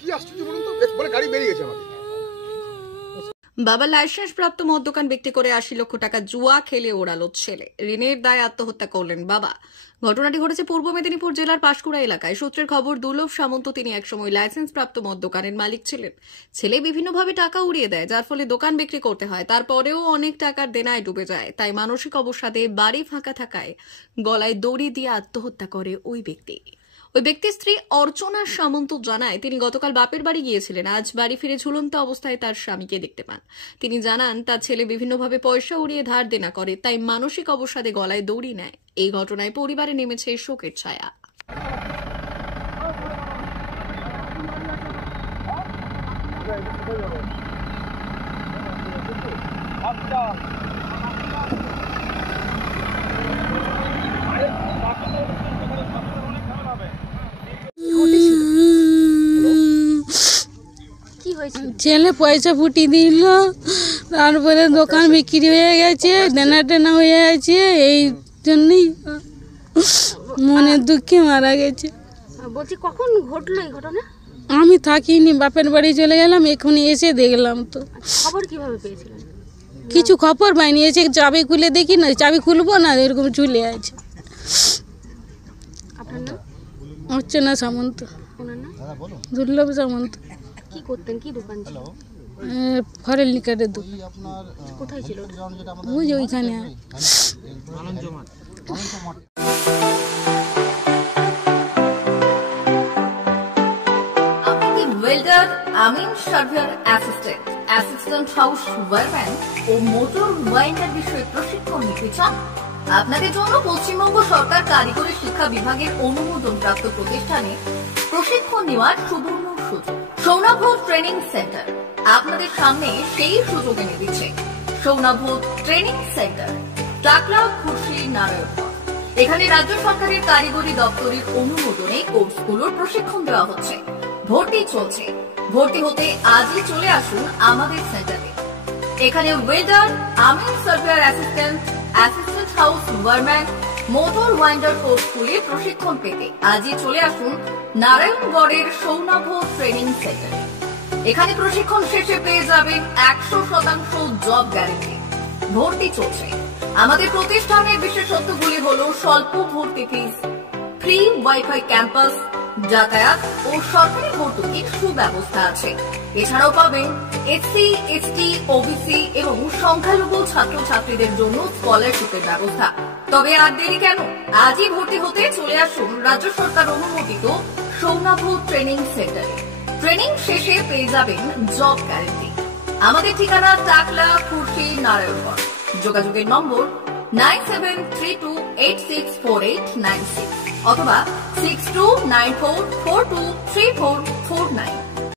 কি আশ্চর্য বলুন তো, বলে গাড়ি বেরিয়ে গেছে আমাকে। বাবা লাইসেন্স প্রাপ্ত মদ দোকান বিক্রি করে ৮০ লক্ষ টাকা জুয়া খেলে ওড়ালো ছেলে। ঋণের দায়ে আত্মহত্যা করলেন বাবা। ঘটনাটি ঘটেছে পূর্ব মেদিনীপুর জেলার পাঁশকুড়া এলাকায়। সূত্রের খবর, দুর্লভ সামন্ত তিনি একসময় লাইসেন্স প্রাপ্ত মদ দোকানের মালিক ছিলেন। ছেলে বিভিন্নভাবে টাকা উড়িয়ে দেয়, যার ফলে দোকান বিক্রি করতে হয়। তারপরেও অনেক টাকার দেনায় ডুবে যায়। তাই মানসিক অবসাদে বাড়ি ফাঁকা থাকায় গলায় দড়ি দিয়ে আত্মহত্যা করে ওই ব্যক্তি। ওই ব্যক্তির স্ত্রী অর্চনা সামন্ত জানায়, তিনি গতকাল বাপের বাড়ি গিয়েছিলেন। আজ বাড়ি ফিরে ঝুলন্ত অবস্থায় তার স্বামীকে দেখতে পান। তিনি জানান, তার ছেলে বিভিন্নভাবে পয়সা উড়িয়ে ধার দেনা করে, তাই মানসিক অবসাদে গলায় দড়ি নেয়। এই ঘটনায় পরিবারে নেমেছে শোকের ছায়া। ছেলে পয়সা ফুটি দিল, তারপরে দোকান বিক্রি হয়ে গেছে, দেনা টেনা হয়ে গেছে, এই জন্যই মনের দুঃখে মারা গেছে। বলছি, কখন ঘটলো এই ঘটনা? আমি থাকিনি, বাপের বাড়ি চলে গেলাম, এখনই এসে দেখলাম। তো খবর কিভাবে পেয়েছিলেন? কিছু খবর পাইনি, এসে চাবি খুলে দেখি না, চাবি খুলবো না, এরকম ঝুলে আছে। আপনার নাম? অর্চনা সামন্ত। ওনার নাম? দুর্লভ সামন্ত। কি করতেন, কি দোকান ছিল? ফরেল নিকাটের দোকান। কোথায় ছিল? ওই যে ওইখানে। আপনি কি ওয়েল্ডার, আমিন surveyor assistant, assistant house wireman ও মোটর ওয়াইন্ডার বিষয়ে প্রশিক্ষণ নিতে চান? আপনাদের জন্য পশ্চিমবঙ্গ সরকার কারিগরি শিক্ষা বিভাগের অনুমোদনপ্রাপ্ত প্রতিষ্ঠানে প্রশিক্ষণ নেওয়ার সুবর্ণ সুযোগ। সৌনাভ ট্রেনিং সেন্টার আপনাদের সামনে সেই সুযোগ এনে দিচ্ছে। সৌনাভ ট্রেনিং সেন্টার, টাকলা, খুশি, নারায়ণগঞ্জ। এখানে রাজ্য সরকারের কারিগরি দপ্তরের অনুমোদনে কোর্সগুলোর প্রশিক্ষণ দেওয়া হচ্ছে। ভর্তি চলছে। ভর্তি হতে আজই চলে আসুন আমাদের সেন্টারে। এখানে ওয়েল্ডার, আমিন surveyor assistant, assistant house wireman, motor winder কোর্সগুলি প্রশিক্ষণ পেতে আজই চলে আসুন নারায়ণগড়ের সৌনাভ ট্রেনিং সেন্টারে। এখানে প্রশিক্ষণ শেষে পেয়ে যাবেন 100% জব গ্যারান্টি। ভর্তি চলছে। আমাদের প্রতিষ্ঠানের বিশেষত্বগুলি হলো স্বল্প ভর্তি ফিস, ফ্রি ওয়াইফাই ক্যাম্পাস, যাতায়াত ও সরকারি ভর্তুকির সুব্যবস্থা আছে। এছাড়াও পাবেন এসসি, এসটি, ওবিসি এবং সংখ্যালঘু ছাত্রছাত্রীদের জন্য স্কলারশিপের ব্যবস্থা। তবে আর দেরি কেন, আজই ভর্তি হতে চলে আসুন রাজ্য সরকার অনুমোদিত সৌনাভ ট্রেনিং সেন্টারে। ট্রেনিং শেষে পেয়ে যাবেন জব গ্যারান্টি। আমাদের ঠিকানা টাকলা, খুশি, নারায়ণগঞ্জ। যোগাযোগের নম্বর 9732864896 অথবা 6294423449।